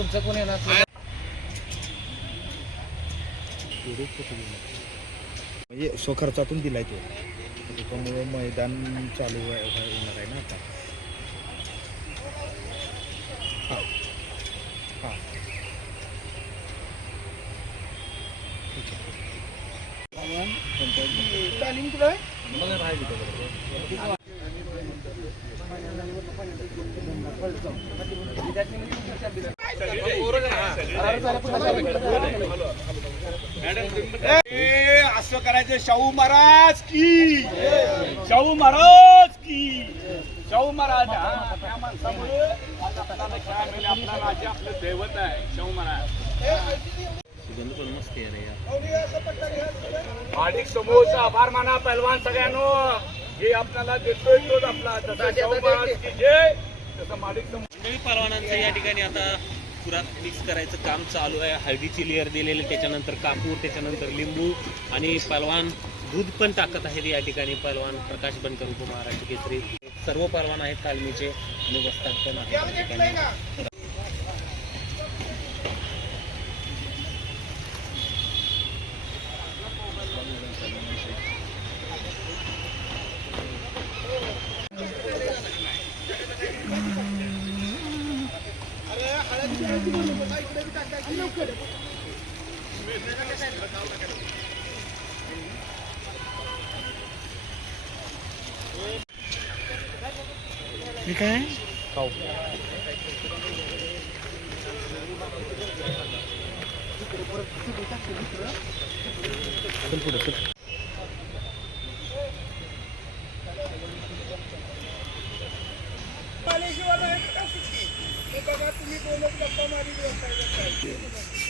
तुमचं कोण येणार म्हणजे स्वखर्चातून दिलाय तो, त्याच्यामुळे मैदान चालू होणार आहे ना आता. हां हां ठीक आहे. तालीम कुठं आहे? असं करायचं. शाहू महाराज की, शाहू महाराज की, शाहू महाराज. त्या माणसामुळे आपल्याला खेळायला आपला राजा आपलं दैवत आहे शाहू महाराज. हार्दिक समूहाचा आभार माना पहलवान सगळ्यांनो. हे आपल्याला देतोय तोच आपला. जसा शाहू महाराज की जय, तसं माडिक समूह. मंडळी पहलवानांचं या ठिकाणी आता पुरा मिक्स करायचं काम चालू आहे. हळदीची लेअर दिलेली, त्याच्यानंतर कापूर, त्याच्यानंतर लिंबू आणि पहलवान दूध पण टाकत आहेत या ठिकाणी. पहलवान प्रकाश बनकर उपमहाराष्ट्र केसरी सर्व पहलवान आहेत तालमीचे आणि वस्ताद पण आहेत या ठिकाणी. ठीक आहे. तुम्ही बोलत गप्पा मारी व्यवसाय